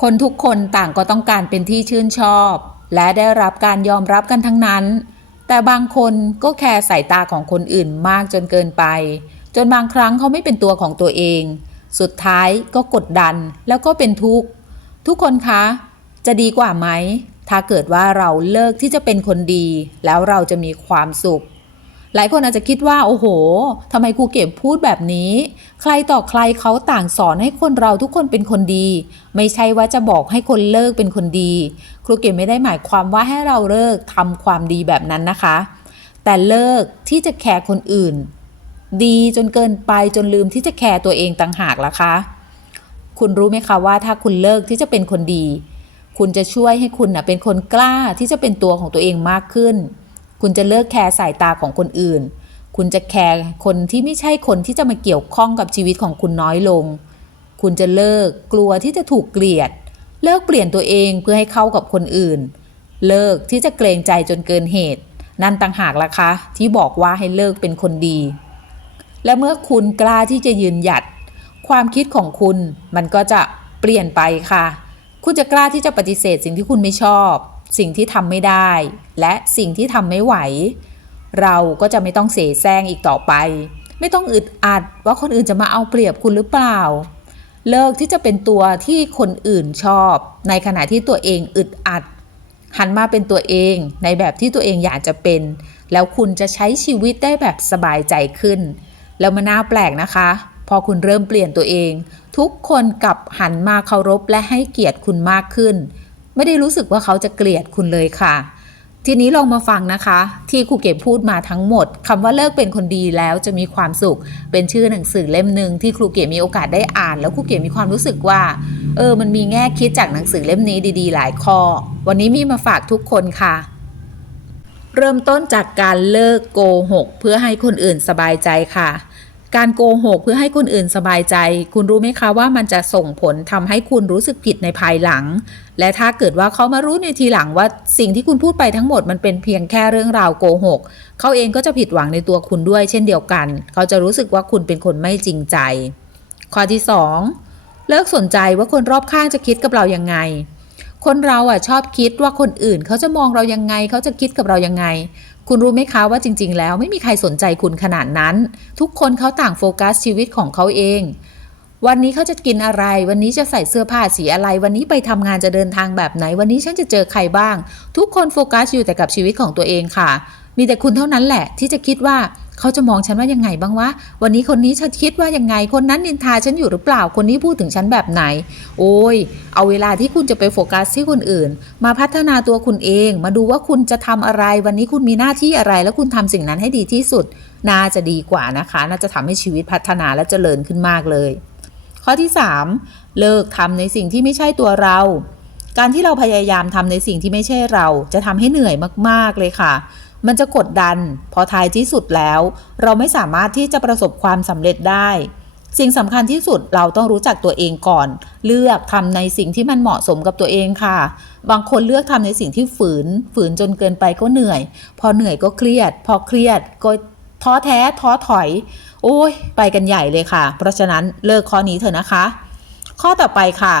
คนทุกคนต่างก็ต้องการเป็นที่ชื่นชอบ และได้รับการยอมรับกันทั้งนั้น แต่บางคนก็แคร์สายตาของคนอื่นมากจนเกินไป จนบางครั้งเขาไม่เป็นตัวของตัวเอง สุดท้ายก็กดดันแล้วก็เป็นทุกข์ ทุกคนคะ จะดีกว่าไหม ถ้าเกิดว่าเราเลิกที่จะเป็นคนดี แล้วเราจะมีความสุข หลายคนอาจจะคิดว่าโอ้โหทำไมครูเก็บพูดแบบนี้ ใครต่อใครเขาต่างสอนให้คนเราทุกคนเป็นคนดี ไม่ใช่ว่าจะบอกให้คนเลิกเป็นคนดี ครูเก็บไม่ได้หมายความว่าให้เราเลิกทำความดีแบบนั้นนะคะ แต่เลิกที่จะแคร์คนอื่น ดีจนเกินไปจนลืมที่จะแคร์ตัวเองต่างหากล่ะคะคุณรู้ไหมคะว่าถ้าคุณเลิกที่จะเป็นคนดี คุณจะช่วยให้คุณนะเป็นคนกล้าที่จะเป็นตัวของตัวเองมากขึ้น คุณจะเลิกแคร์สายตาของคนอื่น คุณจะแคร์คนที่ไม่ใช่คนที่จะมาเกี่ยวข้องกับชีวิตของคุณน้อยลง คุณจะเลิกกลัวที่จะถูกเกลียด เลิกเปลี่ยนตัวเองเพื่อให้เข้ากับคนอื่น เลิกที่จะเกรงใจจนเกินเหตุ นั่นต่างหากล่ะคะ ที่บอกว่าให้เลิกเป็นคนดี และเมื่อคุณกล้าที่จะยืนหยัด ความคิดของคุณมันก็จะเปลี่ยนไปค่ะ คุณจะกล้าที่จะปฏิเสธสิ่งที่คุณไม่ชอบ สิ่งที่ทำไม่ได้ และสิ่งที่ทำไม่ไหว เราก็จะไม่ต้องเสแสร้งอีกต่อไป ไม่ต้องอึดอัดว่าคนอื่นจะมาเอาเปรียบคุณหรือเปล่า เลิกที่จะเป็นตัวที่คนอื่นชอบ ในขณะที่ตัวเองอึดอัด หันมาเป็นตัวเองในแบบที่ตัวเองอยากจะเป็น แล้วคุณจะใช้ชีวิตได้แบบสบายใจขึ้น แล้วมันน่าแปลกนะคะ พอคุณเริ่มเปลี่ยนตัวเอง ทุกคนกลับหันมาเคารพและให้เกียรติคุณมากขึ้น ไม่ได้รู้สึกว่าเขาจะเกลียดคุณเลยค่ะ ทีนี้ลองมาฟังนะคะ ที่ครูเก็บพูดมาทั้งหมดคำว่าเลิกเป็นคนดีแล้วจะมีความสุข เป็นชื่อหนังสือเล่มหนึ่งที่ครูเก็บมีโอกาสได้อ่าน แล้วครูเก็บมีความรู้สึกว่า เออ มันมีแง่คิดจากหนังสือเล่มนี้ดีๆ หลายข้อ วันนี้มีมาฝากทุกคนค่ะเริ่มต้นจากการเลิกโกหก เพื่อให้คนอื่นสบายใจค่ะ การโกหกเพื่อให้คนอื่นสบายใจ คุณรู้ไหมคะว่ามันจะส่งผลทำให้คุณรู้สึกผิดในภายหลัง และถ้าเกิดว่าเขามารู้ในทีหลังว่าสิ่งที่คุณพูดไปทั้งหมดมันเป็นเพียงแค่เรื่องราวโกหก เขาเองก็จะผิดหวังในตัวคุณด้วย เช่นเดียวกัน เขาจะรู้สึกว่าคุณเป็นคนไม่จริงใจ ข้อที่ 2 เลิกสนใจว่าคนรอบข้างจะคิดกับเรายังไงคนเราอะชอบคิดว่าคนอื่นเขาจะมองเรายังไง เขาจะคิดกับเรายังไง คุณรู้ไหมคะว่าจริง ๆ แล้วไม่มีใครสนใจคุณขนาดนั้น ทุกคนเขาต่างโฟกัสชีวิตของเขาเอง วันนี้เขาจะกินอะไร วันนี้จะใส่เสื้อผ้าสีอะไร วันนี้ไปทำงานจะเดินทางแบบไหน วันนี้ฉันจะเจอใครบ้าง ทุกคนโฟกัสอยู่แต่กับชีวิตของตัวเองค่ะ มีแต่คุณเท่านั้นแหละที่จะคิดว่า เขาจะมองฉันว่ายังไงบ้างวะ วันนี้คนนี้ฉันคิดว่ายังไง คนนั้นนินทาฉันอยู่หรือเปล่า คนนี้พูดถึงฉันแบบไหน โอ้ย เอาเวลาที่คุณจะไปโฟกัสที่คนอื่น มาพัฒนาตัวคุณเอง มาดูว่าคุณจะทำอะไร วันนี้คุณมีหน้าที่อะไร แล้วคุณทำสิ่งนั้นให้ดีที่สุด น่าจะดีกว่านะคะ น่าจะทำให้ชีวิตพัฒนาและเจริญขึ้นมากเลย ข้อที่ 3 เลิกทำในสิ่งที่ไม่ใช่ตัวเราการที่เราพยายามทำในสิ่งที่ไม่ใช่เราจะทำให้เหนื่อยมาก ๆ เลยค่ะ มันจะกดดัน พอท้ายที่สุดแล้ว เราไม่สามารถที่จะประสบความสำเร็จได้ สิ่งสำคัญที่สุดเราต้องรู้จักตัวเองก่อน เลือกทำในสิ่งที่มันเหมาะสมกับตัวเองค่ะ บางคนเลือกทำในสิ่งที่ฝืน ฝืนจนเกินไปก็เหนื่อย พอเหนื่อยก็เครียด พอเครียดก็ท้อแท้ท้อถอย โอ้ย ไปกันใหญ่เลยค่ะ เพราะฉะนั้นเลิกข้อนี้เถอะนะคะ ข้อต่อไปค่ะ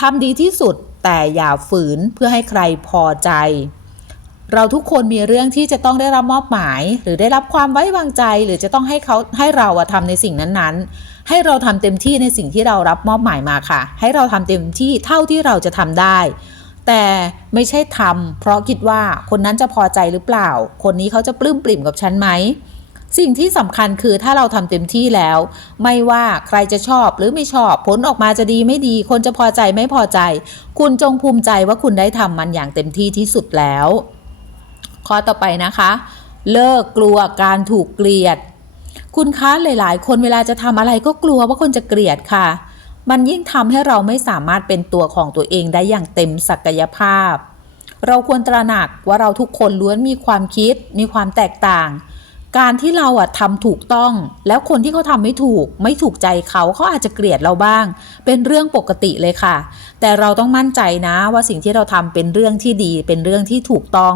ทำดีที่สุดแต่อย่าฝืนเพื่อให้ใครพอใจ เราทุกคนมีเรื่องที่จะต้องได้รับมอบหมาย หรือได้รับความไว้วางใจ หรือจะต้องให้เขาให้เราอะทำในสิ่งนั้นๆ ให้เราทำเต็มที่ในสิ่งที่เรารับมอบหมายมาค่ะ ให้เราทำเต็มที่เท่าที่เราจะทำได้ แต่ไม่ใช่ทำเพราะคิดว่าคนนั้นจะพอใจหรือเปล่า คนนี้เขาจะปลื้มปริ่มกับฉันไหมสิ่งที่สำคัญคือถ้าเราทำเต็มที่แล้ว ไม่ว่าใครจะชอบหรือไม่ชอบ ผลออกมาจะดีไม่ดี คนจะพอใจไม่พอใจ คุณจงภูมิใจว่าคุณได้ทำมันอย่างเต็มที่ที่สุดแล้ว ข้อต่อไปนะคะ เลิกกลัวการถูกเกลียด คุณคะหลายๆ คนเวลาจะทำอะไรก็กลัวว่าคนจะเกลียดค่ะ มันยิ่งทำให้เราไม่สามารถเป็นตัวของตัวเองได้อย่างเต็มศักยภาพ เราควรตระหนักว่าเราทุกคนล้วนมีความคิด มีความแตกต่าง การที่เราอะทำถูกต้อง แล้วคนที่เขาทำไม่ถูก ไม่ถูกใจเขาเขาอาจจะเกลียดเราบ้าง เป็นเรื่องปกติเลยค่ะ แต่เราต้องมั่นใจนะว่าสิ่งที่เราทำเป็นเรื่องที่ดี เป็นเรื่องที่ถูกต้อง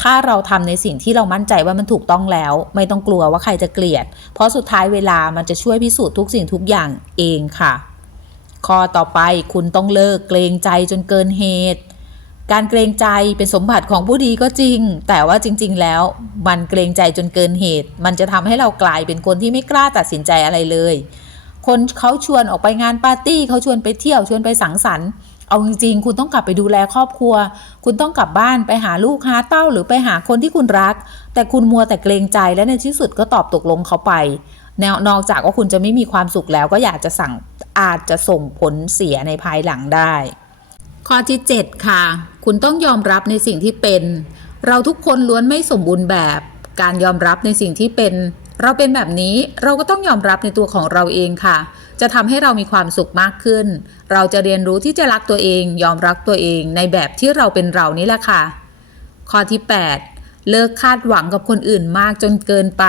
ถ้าเราทำในสิ่งที่เรามั่นใจว่ามันถูกต้องแล้ว ไม่ต้องกลัวว่าใครจะเกลียด เพราะสุดท้ายเวลามันจะช่วยพิสูจน์ทุกสิ่งทุกอย่างเองค่ะ ข้อต่อไปคุณต้องเลิกเกรงใจจนเกินเหตุ การเกรงใจเป็นสมบัติของผู้ดีก็จริง แต่ว่าจริง ๆ แล้วมันเกรงใจจนเกินเหตุ มันจะทำให้เรากลายเป็นคนที่ไม่กล้าตัดสินใจอะไรเลย คนเขาชวนออกไปงานปาร์ตี้เขาชวนไปเที่ยวชวนไปสังสรรค์ เอาจริงๆ คุณต้องกลับไปดูแลครอบครัว คุณต้องกลับบ้านไปหาลูกหาเต้าหรือไปหาคนที่คุณรัก แต่คุณมัวแต่เกรงใจและในที่สุดก็ตอบตกลงเขาไปแนวนอกจากว่าคุณจะไม่มีความสุขแล้วก็อยากจะสั่งอาจจะส่งผลเสียในภายหลังได้ ข้อที่ 7 ค่ะ คุณต้องยอมรับในสิ่งที่เป็น เราทุกคนล้วนไม่สมบูรณ์แบบ การยอมรับในสิ่งที่เป็น เราเป็นแบบนี้เราก็ต้องยอมรับในตัวของเราเองค่ะ จะทำให้เรามีความสุขมากขึ้น เราจะเรียนรู้ที่จะรักตัวเอง ยอมรักตัวเองในแบบที่เราเป็นเรานี่แหละค่ะ ข้อที่ 8 เลิกคาดหวังกับคนอื่นมากจนเกินไป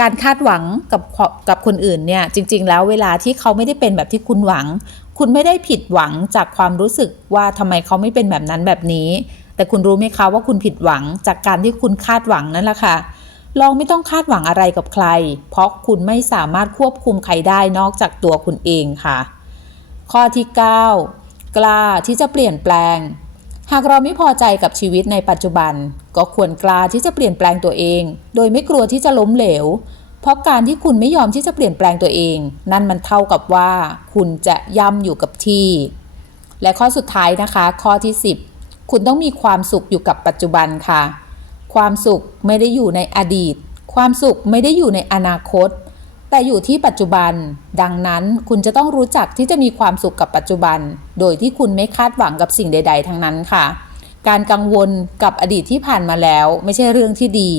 การคาดหวังกับกับคนอื่นเนี่ยจริง ๆ แล้วเวลาที่เขาไม่ได้เป็นแบบที่คุณหวัง คุณไม่ได้ผิดหวังจากความรู้สึกว่าทำไมเขาไม่เป็นแบบนั้นแบบนี้ แต่คุณรู้ไหมคะว่าคุณผิดหวังจากการที่คุณคาดหวังนั่นแหละค่ะ ลองไม่ต้องคาดหวังอะไรกับใคร เพราะคุณไม่สามารถควบคุมใครได้นอกจากตัวคุณเองค่ะ ข้อที่ 9 กล้าที่จะเปลี่ยนแปลง หากเราไม่พอใจกับชีวิตในปัจจุบัน ก็ควรกล้าที่จะเปลี่ยนแปลงตัวเอง โดยไม่กลัวที่จะล้มเหลว เพราะการที่คุณไม่ยอมที่จะเปลี่ยนแปลงตัวเอง นั่นมันเท่ากับว่า คุณจะย่ำอยู่กับที่ และข้อสุดท้ายนะคะ ข้อที่ 10 คุณต้องมีความสุขอยู่กับปัจจุบันค่ะ ความสุขไม่ได้อยู่ในอดีต ความสุขไม่ได้อยู่ในอนาคต แต่อยู่ที่ปัจจุบัน ดังนั้นคุณจะต้องรู้จักที่จะมีความสุขกับปัจจุบัน โดยที่คุณไม่คาดหวังกับสิ่งใด ๆ ทั้งนั้นค่ะ การกังวลกับอดีตที่ผ่านมาแล้วไม่ใช่เรื่องที่ดี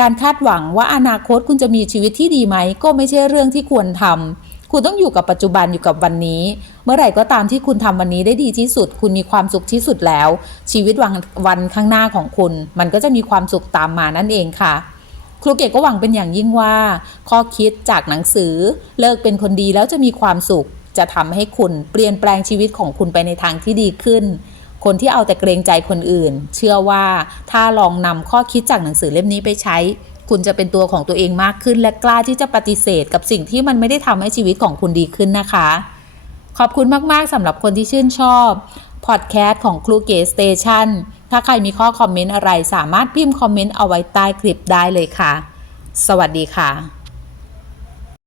การคาดหวังว่าอนาคตคุณจะมีชีวิตที่ดีไหมก็ไม่ใช่เรื่องที่ควรทำ คุณต้องอยู่กับปัจจุบันอยู่กับวันนี้ เมื่อไหร่ก็ตามที่คุณทำวันนี้ได้ดีที่สุด คุณมีความสุขที่สุดแล้ว ชีวิตวันวันข้างหน้าของคุณ มันก็จะมีความสุขตามมานั่นเองค่ะครูเกดก็หวังเป็นอย่างยิ่งว่า ข้อคิดจากหนังสือ เลิกเป็นคนดีแล้วจะมีความสุข จะทำให้คุณเปลี่ยนแปลงชีวิตของคุณไปในทางที่ดีขึ้น คนที่เอาแต่เกรงใจคนอื่น เชื่อว่าถ้าลองนำข้อคิดจากหนังสือเล่มนี้ไปใช้ คุณจะเป็นตัวของตัวเองมากขึ้น และกล้าที่จะปฏิเสธกับสิ่งที่มันไม่ได้ทำให้ชีวิตของคุณดีขึ้นนะคะ ขอบคุณมากๆสำหรับคนที่ชื่นชอบพอดแคสต์ของครูเก๋สเตชันถ้าใครมีข้อคอมเมนต์อะไรสามารถพิมพ์คอมเมนต์เอาไว้ใต้คลิปได้เลยค่ะ สวัสดีค่ะ